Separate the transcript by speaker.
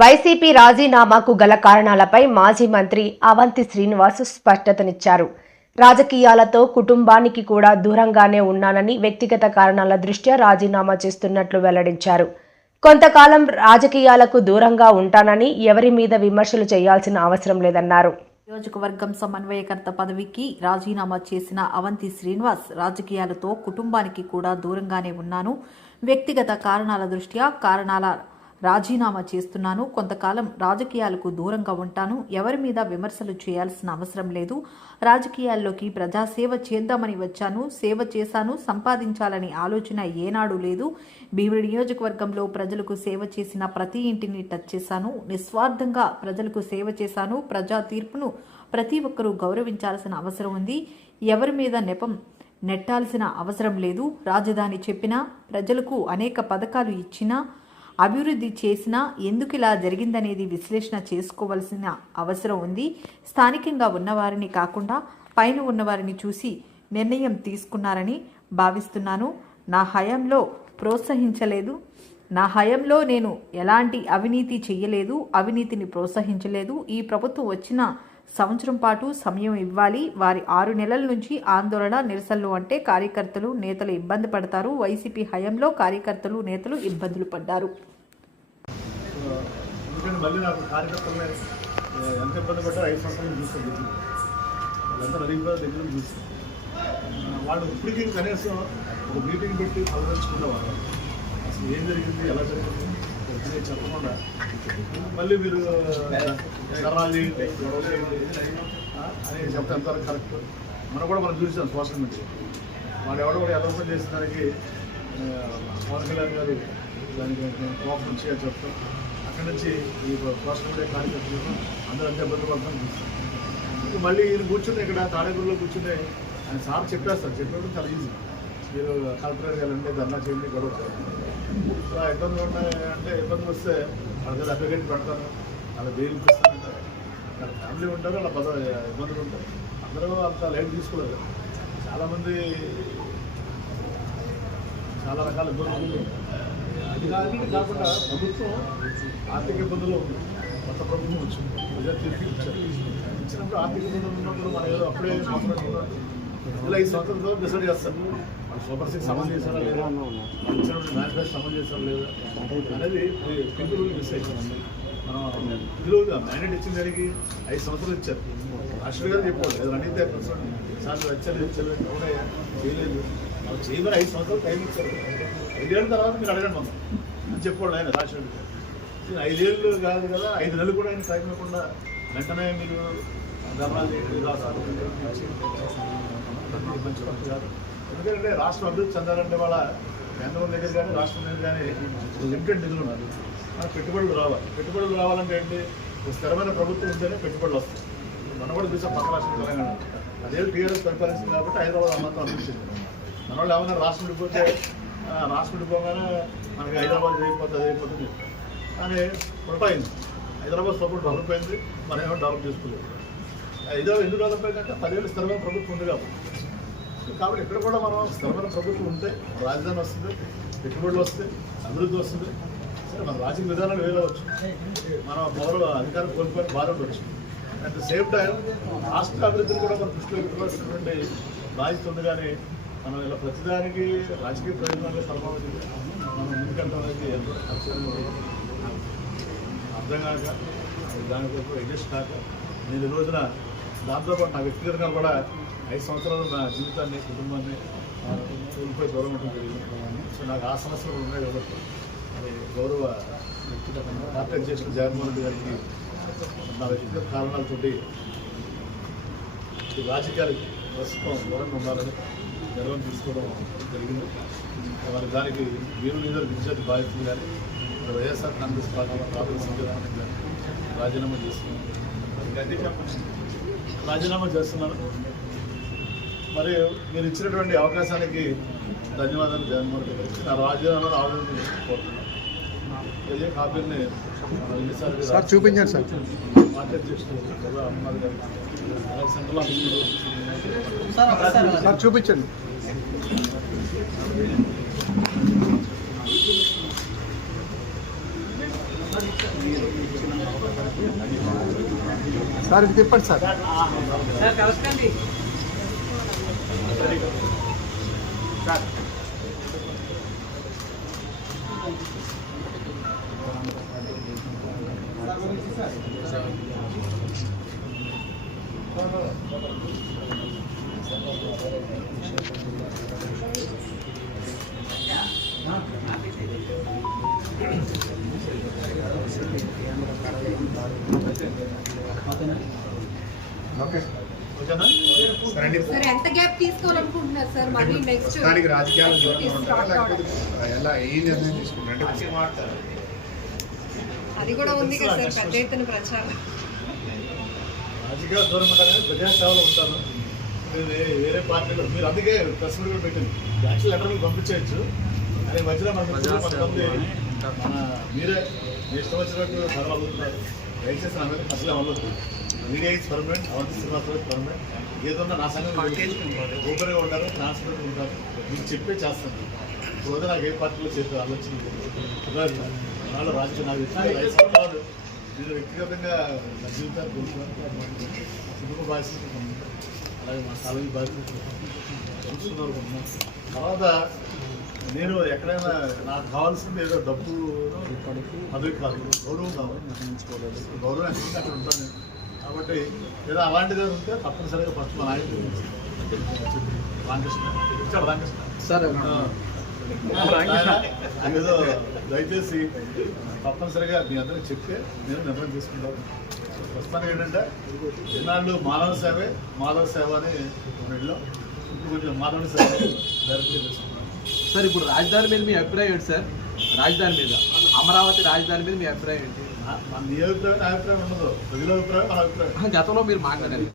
Speaker 1: YCP రాజీనామాకు గల కారణాలపై మాజీ మంత్రి అవంతి శ్రీనివాస్ స్పష్టతనిచ్చారు. రాజకీయాలతో కుటుంబానికి కూడా దూరంగానే ఉన్నానని వ్యక్తిగత కారణాల దృష్ట్యా రాజీనామా చేస్తున్నట్లు వెల్లడించారు. కొంతకాలం రాజకీయాలకు దూరంగా ఉంటానని ఎవరి మీద విమర్శలు చేయాల్సిన అవసరం లేదన్నారు.
Speaker 2: నియోజకవర్గం సమన్వయకర్త పదవికి రాజీనామా చేసిన అవంతి శ్రీనివాస్ రాజకీయాలతో కుటుంబానికి కూడా దూరంగానే ఉన్నాను. వ్యక్తిగత కారణాల దృష్ట్యా కారణాల రాజీనామా చేస్తున్నాను. కొంతకాలం రాజకీయాలకు దూరంగా ఉంటాను. ఎవరి మీద విమర్శలు చేయాల్సిన అవసరం లేదు. రాజకీయాల్లోకి ప్రజాసేవ చేద్దామని వచ్చాను. సేవ చేశాను. సంపాదించాలని ఆలోచన ఏనాడు లేదు. భీముడి నియోజకవర్గంలో ప్రజలకు సేవ చేసిన ప్రతి ఇంటిని టచ్ చేశాను. నిస్వార్థంగా ప్రజలకు సేవ చేశాను. ప్రజా తీర్పును ప్రతి ఒక్కరూ గౌరవించాల్సిన అవసరం ఉంది. ఎవరి మీద నెపం నెట్టాల్సిన అవసరం లేదు. రాజధాని చెప్పినా ప్రజలకు అనేక పథకాలు ఇచ్చినా అభివృద్ధి చేసినా ఎందుకు ఇలా జరిగిందనేది విశ్లేషణ చేసుకోవాల్సిన అవసరం ఉంది. స్థానికంగా ఉన్నవారిని కాకుండా పైన ఉన్నవారిని చూసి నిర్ణయం తీసుకున్నారని భావిస్తున్నాను. నా హయాంలో ప్రోత్సహించలేదు. నా హయంలో నేను ఎలాంటి అవినీతి చేయలేదు. అవినీతిని ప్రోత్సహించలేదు. ఈ ప్రభుత్వం వచ్చిన సంవత్సరం పాటు సమయం ఇవ్వాలి. వారి ఆరు నెలల నుంచి ఆందోళన నిరసనలు అంటే కార్యకర్తలు నేతలు ఇబ్బంది పడతారు. వైసీపీ హయంలో కార్యకర్తలు నేతలు ఇబ్బందులు పడ్డారు.
Speaker 3: వాళ్ళు ఇప్పటికీ కనీసం ఒక మీటింగ్ పెట్టి పలకరించుకునేవారు అసలు ఏం జరిగింది ఎలా జరిగింది? చెప్పకుండా మళ్ళీ మీరు కర్రాలు చేయండి గొడవలు చేయండి అని చెప్తే ఎంతవరకు కరెక్ట్ మనం కూడా మనం చూసాం సోషల్ మీడియా వాడు ఎవడో కూడా ఎలా చేసిన దానికి పవన్ కళ్యాణ్ గారు దానికి కోపం నుంచి అని చెప్తాం. అక్కడి నుంచి ఈ సోషల్ మీడియా కార్యకర్తలు అందరూ అంతే ఇబ్బంది పడతాం చూస్తాం మళ్ళీ ఈయన కూర్చుని ఇక్కడ తాడేపూర్లో కూర్చుని ఆయన సార్ చెప్పేస్తారు. చెప్పినప్పుడు చాలా ఈజీ మీరు కలెక్టర్ వెళ్ళండి ధర్నా చేయండి గొడవ చేయండి. సో ఇబ్బందులు ఉన్నాయి అంటే ఇబ్బందులు వస్తే వాళ్ళ దగ్గర అడ్వకేట్ పెడతాను వాళ్ళ బెయిల్ ఇప్పిస్తానంటారు వాళ్ళ ఫ్యామిలీ ఉంటారు వాళ్ళ పద ఇబ్బందులు ఉంటారు అందరూ అంత లైట్ తీసుకోలేదు. చాలామంది చాలా రకాల ఇబ్బందులు ఉన్నాయి. అది కాదు కాకుండా ప్రభుత్వం ఆర్థిక ఇబ్బందులు ఉంది కొత్త ప్రభుత్వం వచ్చింది. ప్రజలు తీర్పు ఇచ్చినప్పుడు ఆర్థిక ఇబ్బందులు ఉన్నప్పుడు మనం ఏదో అప్పుడే మాట్లాడుతున్నాం ఇలా ఈ సంవత్సరంతో డిసైడ్ చేస్తారు. సూపర్ సిక్స్ అమలు చేశారా లేదా? ఇచ్చినప్పుడు మేనిఫెస్టో అమలు చేశారా లేదా? అనేది పీపుల్ డిసైడ్ మనం. ఇందులో మ్యాండేట్ ఇచ్చిన దానికి ఐదు సంవత్సరాలు ఇచ్చారు. రాష్ట్ర గారు చెప్పారు ఏదో అడిగితే సార్ వచ్చారు ఇచ్చారు కూడా చేయలేదు. వాళ్ళు చేయమని ఐదు సంవత్సరాలు టైం ఇచ్చారు. ఐదేళ్ళ తర్వాత మీరు అడగండి మనం అని చెప్పాడు ఆయన రాష్ట్ర గారు. ఐదేళ్ళు కాదు కదా ఐదు నెలలు కూడా ఆయన టైం ఇవ్వకుండా వెంటనే మీరు ధర్నాలు చేయండి రాష్ట్రాలు మంచి కాదు ఎందుకంటే రాష్ట్రం అభివృద్ధి చెందాలంటే వాళ్ళ కేంద్రం దగ్గర కానీ రాష్ట్రం దగ్గర కానీ లిమిటెడ్ నిధులు ఉన్నారు. మనకు పెట్టుబడులు రావాలి. పెట్టుబడులు రావాలంటే ఏంటి? స్థిరమైన ప్రభుత్వం ఉంటేనే పెట్టుబడులు వస్తాయి. మన కూడా చూసాం పక్క రాష్ట్రం తెలంగాణ. అదే టీఆర్ఎస్ పరిపాలించింది కాబట్టి హైదరాబాద్ అమ్మతో అనిపించింది మన వాళ్ళు ఏమన్నా రాష్ట్రం విడిపోతే రాష్ట్రం విడిపోగానే మనకి హైదరాబాద్ అయిపోతుంది అది అయిపోతుంది. కానీ పొరపాయింది హైదరాబాద్ సపోర్ట్ డెవలప్ అయింది. మనం ఏమో డెవలప్ చేసుకోలేదు. హైదరాబాద్ ఎందుకు డెవలప్ అయిందంటే పదివేలు స్థిరమైన ప్రభుత్వం ఉంది కాబట్టి. కాబట్టి ఇక్కడ కూడా మనం స్థిరమైన ప్రభుత్వం ఉంటే రాజధాని వస్తుంది పెట్టుబడులు వస్తాయి అభివృద్ధి వస్తుంది. సరే మన రాజకీయ విధానాలు వేరవచ్చు మన పౌర అధికారం కోల్పోయిన బాధ వచ్చు అట్ ద సేమ్ టైం రాష్ట్ర అభివృద్ధిని కూడా మనం దృష్టిలో పెట్టుకోవాల్సినటువంటి బాధ్యత ఉంది కానీ మనం ఇలా ప్రతిదానికి రాజకీయ ప్రయోజనాలు పరమావధి మనం ఎందుకంటే అనేది ఎంతో అర్థం కాక దానికోసం అడ్జస్ట్ కాక నేను ఈ రోజున దాంతోపాటు నా వ్యక్తిగతంగా కూడా ఐదు సంవత్సరాలు నా జీవితాన్ని కుటుంబాన్ని కోల్పోయి దూరం ఉండడం జరిగింది సో నాకు ఆ సమస్యలు ఉన్నాయి కాబట్టి అది గౌరవ పార్టీ అధ్యక్షుడు జగన్మోహన్ రెడ్డి గారికి నా వ్యక్తిగత కారణాలతోటి ఈ రాజకీయాలకి ప్రస్తుతం దూరంగా ఉండాలని నిర్ణయం తీసుకోవడం జరిగింది. మరి దానికి వీరు లీడర్ విద్యార్థి బాధితులు కానీ వైఎస్ఆర్ కాంగ్రెస్ పార్టీ రాహుల్ సంవిధానం కానీ రాజీనామా చేస్తున్నాను రాజీనామా చేస్తున్నాను మరి మీరు ఇచ్చినటువంటి అవకాశానికి ధన్యవాదాలు జగన్మోహన్ రెడ్డి గారికి నా రాజీనామాను ఆలోచించుకుంటున్నాను ఇదే కాపీని
Speaker 4: సార్ చూపించండి సార్. సార్ చూపించండి. సార్ ఇది తిప్పండి సార్. ఓకే
Speaker 3: ఓకేనా సరే
Speaker 5: ఎంత గ్యాప్ తీసుకోవాలనుకుంటున్నారు సార్? మళ్ళీ నెక్స్ట్
Speaker 6: దానికి రాజకీయాలు ఎలా ఏ నిర్ణయం తీసుకుంటారంటే
Speaker 5: అది కూడా ఉంది కదా సార్ పెద్ద ఎత్తున ప్రచారం.
Speaker 3: రాజకీయ దూరం ఉంటాను ప్రజాసేవలో ఉంటాను వేరే పార్టీలో మీరు అందుకే ప్రెస్ మీట్ కూడా పెట్టింది. యాక్చువల్ లెటర్ మీకు పంపించవచ్చు అదే మధ్యలో మన మీరే ఇష్టం వచ్చినట్టు అమ్ముతున్నారు దయచేసి నా మీద అసలు media is permanent Avanti Srinivasarao permanent. ఏదన్నా నా సంగతి ఓపెన్గా ఉంటారు ట్రాన్స్పరెంట్ ఉంటారు. మీకు చెప్పే చేస్తాను. ఇప్పుడు నాకు ఏ పార్టీలో చెప్పే ఆలోచన. నాలో రాజకీయ నాకు మీరు వ్యక్తిగతంగా నా జీవితాన్ని కోరుకున్నారు కుటుంబ బాధ్యత అలాగే మా కాలేజీ బాధ్యత కొంతమంది. తర్వాత నేను ఎక్కడైనా నాకు కావాల్సింది ఏదో డబ్బు పదవి కాదు. గౌరవం కావాలి. గౌరవం ఎక్కడ అక్కడ ఉంటాను నేను. కాబట్టి ఏదో అలాంటిది ఉంటే తప్పనిసరిగా ఫస్ట్ మా నాయకుడు రామకృష్ణ. ఇచ్చాడు రామకృష్ణ.
Speaker 4: సార్
Speaker 3: ఆయన ఏదో దయచేసి తప్పనిసరిగా మీ అందరికి చెప్తే నేను నిర్ణయం తీసుకుంటాను. ప్రస్తుతానికి ఏంటంటే ఇన్నాళ్ళు మానవ సేవే మాధవ సేవ అని వెళ్ళాం ఇప్పుడు కొంచెం మానవ సేవ డైరెక్ట్గా చేసుకుంటాం
Speaker 7: సార్ ఇప్పుడు రాజధాని మీద మీ అభిప్రాయం ఏంటి సార్? రాజధాని మీద అమరావతి రాజధాని మీద మీ అభిప్రాయం ఏంటి?
Speaker 3: అభిప్రాయం ఉండదు.
Speaker 7: గతంలో మీరు మాట్లాడారు.